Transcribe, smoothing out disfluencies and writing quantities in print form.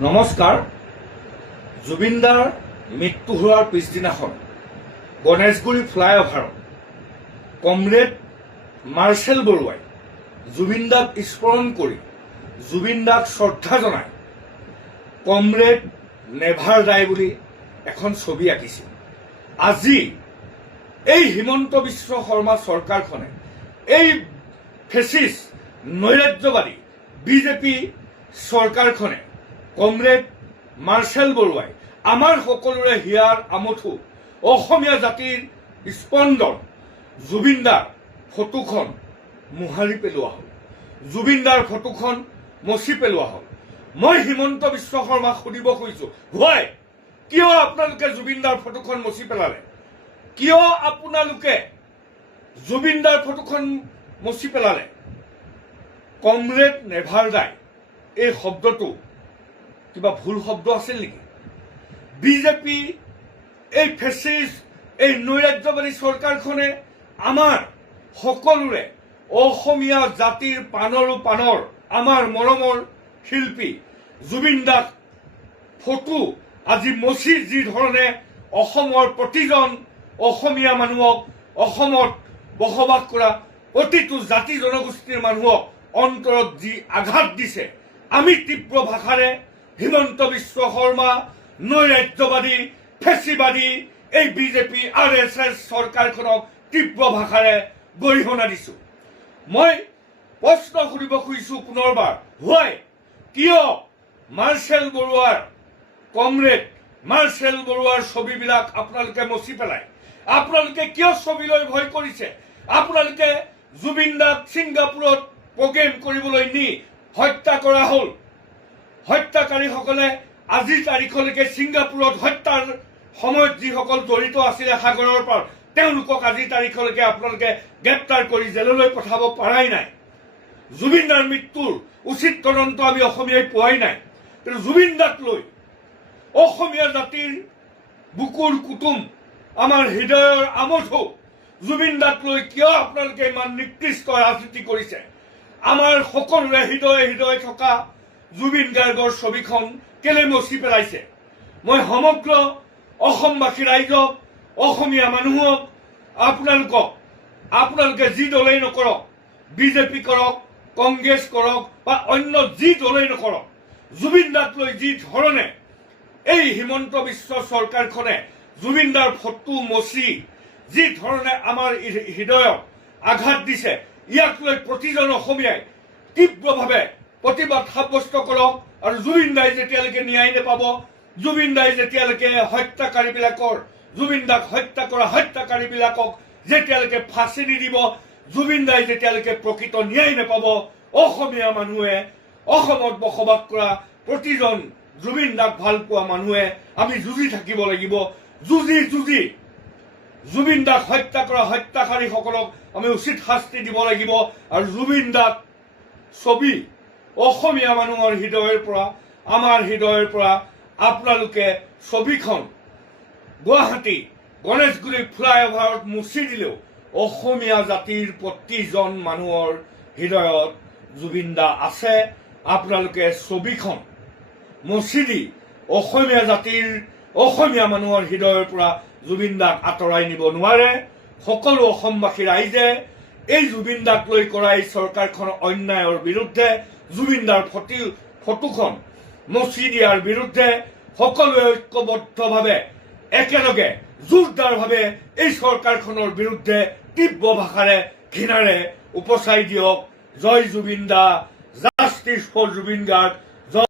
নমস্কাৰ। জুবিনদাৰ মৃত্যু হোৱাৰ পিছদিনাখন গণেশগুৰি ফ্লাইঅভাৰত কমৰেড মাৰ্চেল বৰুৱাই জুবিনদাক স্মৰণ কৰি জুবিনদাক শ্ৰদ্ধা জনাই কমৰেড নেভাৰ ডাই বুলি এখন ছবি আঁকিছিল। আজি এই হিমন্ত বিশ্ব শৰ্মা চৰকাৰখনে এই ফেচিষ্ট নৈৰাজ্যবাদী বিজেপি চৰকাৰখনে কমৰেড মাৰ্চেল বৰুৱাই আমাৰ সকলোৰে হিয়াৰ আমঠু অসমীয়া জাতিৰ স্পন্দন জুবিনদাৰ ফটোখন মোহাৰি পেলোৱা হ'ল, জুবিনদাৰ ফটোখন মচি পেলোৱা হ'ল। মই হিমন্ত বিশ্ব শৰ্মাক সুধিব খুজিছো, হয় কিয় আপোনালোকে জুবিনদাৰ ফটোখন মচি পেলালে? কিয় আপোনালোকে জুবিনদাৰ ফটোখন মচি পেলালে? কমৰেড নেভাৰ ডাই এই শব্দটো কিবা ভুল শব্দ আছিল নেকি? বিজেপি এই ফেচিষ্ট এই নৈৰাজ্যবাদী চৰকাৰখনে আমাৰ সকলোৰে অসমীয়া জাতিৰ পানৰো পানৰ আমাৰ মৰমৰ শিল্পী জুবিনদাক ফটো আজি মচি যি ধৰণে অসমৰ প্ৰতিজন অসমীয়া মানুহক অসমত বসবাস কৰা প্ৰতিটো জাতি জনগোষ্ঠীৰ মানুহক অন্তৰত যি আঘাত দিছে, আমি তীব্ৰ ভাষাৰে হিমন্ত বিশ্ব শৰ্মা নৈৰাজ্যবাদী ফেচিবাদী এই বিজেপি RSS চৰকাৰখনক তীব্ৰ ভাষাৰে গৰিহণা দিছো। মই প্ৰশ্ন সুধিব খুজিছো পুনৰবাৰ, হয় কিয় মাৰ্চেল বৰুৱাৰ কমৰেড মাৰ্চেল বৰুৱাৰ ছবিবিলাক আপোনালোকে মচি পেলাই? আপোনালোকে কিয় ছবিলৈ ভয় কৰিছে? আপোনালোকে জুবিনদাক ছিংগাপুৰত প্ৰগ্ৰেম কৰিবলৈ নি হত্যা কৰা হ'ল। হত্যাকাৰীসকলে আজিৰ তাৰিখলৈকে ছিংগাপুৰত হত্যাৰ সময়ত যিসকল জড়িত আছিলে সাগৰৰ পাৰ, তেওঁলোকক আজিৰ তাৰিখলৈকে আপোনালোকে গ্ৰেপ্তাৰ কৰি জেললৈ পঠাব পৰাই নাই। জুবিনদাৰ মৃত্যুৰ উচিত তদন্ত আমি অসমীয়াই পোৱাই নাই। কিন্তু জুবিনদাক লৈ অসমীয়া জাতিৰ বুকুৰ কুটুম আমাৰ হৃদয়ৰ আমঠু জুবিনদাক লৈ কিয় আপোনালোকে ইমান নিকৃষ্ট ৰাজনীতি কৰিছে? আমাৰ সকলোৰে হৃদয়ে হৃদয়ে থকা জুবিন গাৰ্গৰ ছবিখন কেলে মচি পেলাইছে? মই সমগ্ৰ অসমবাসী ৰাইজক অসমীয়া মানুহক আপোনালোকে যি দলেই নকৰক, বিজেপি কৰক, কংগ্ৰেছ কৰক বা অন্য যি দলেই নকৰক, জুবিনদাক লৈ যি ধৰণে এই হিমন্ত বিশ্ব চৰকাৰখনে জুবিনদাৰ ফটো মচি যি ধৰণে আমাৰ হৃদয়ক আঘাত দিছে, ইয়াক লৈ প্ৰতিজন অসমীয়াই তীব্ৰভাৱে প্ৰতিবাদ সাব্যস্ত কৰক। আৰু জুবিনদাই যেতিয়ালৈকে ন্যায় নাপাব, জুবিনদাই যেতিয়ালৈকে জুবিনদাক হত্যা কৰা হত্যাকাৰীবিলাকক যেতিয়ালৈকে ফাঁচি নিদিব, জুবিনদাই যেতিয়ালৈকে প্ৰকৃত ন্যায় নাপাব, অসমীয়া মানুহে অসমত বসবাস কৰা প্ৰতিজন জুবিনদাক ভাল পোৱা মানুহে আমি যুঁজি থাকিব লাগিব। যুঁজি জুবিনদাক হত্যা কৰা হত্যাকাৰীসকলক আমি উচিত শাস্তি দিব লাগিব। আৰু জুবিনদাক ছবি অসমীয়া মানুহৰ হৃদয়ৰ পৰা, আমাৰ হৃদয়ৰ পৰা আপোনালোকে ছবিখন গুৱাহাটী গণেশগুৰি ফ্লাইঅভাৰত মুচি দিলেও অসমীয়া জাতিৰ প্ৰতিজন মানুহৰ হৃদয়ত জুবিনদা আছে। আপোনালোকে ছবিখন মচি দি অসমীয়া মানুহৰ হৃদয়ৰ পৰা জুবিনদাক আঁতৰাই নিব নোৱাৰে। সকলো অসমবাসী ৰাইজে এই জুবিনদাক লৈ কৰা এই চৰকাৰখনৰ অন্যায়ৰ বিৰুদ্ধে, জুবিনদাৰ ফটোখন মচি দিয়াৰ বিৰুদ্ধে সকলোৱে ঐক্যবদ্ধভাৱে একেলগে জোৰদাৰভাৱে এই চৰকাৰখনৰ বিৰুদ্ধে তীব্ৰ ভাষাৰে ঘৃণাৰে উপচাই দিয়ক। জয় জুবিনদা, জাষ্টিছ ফৰ জুবিন গাৰ্গ।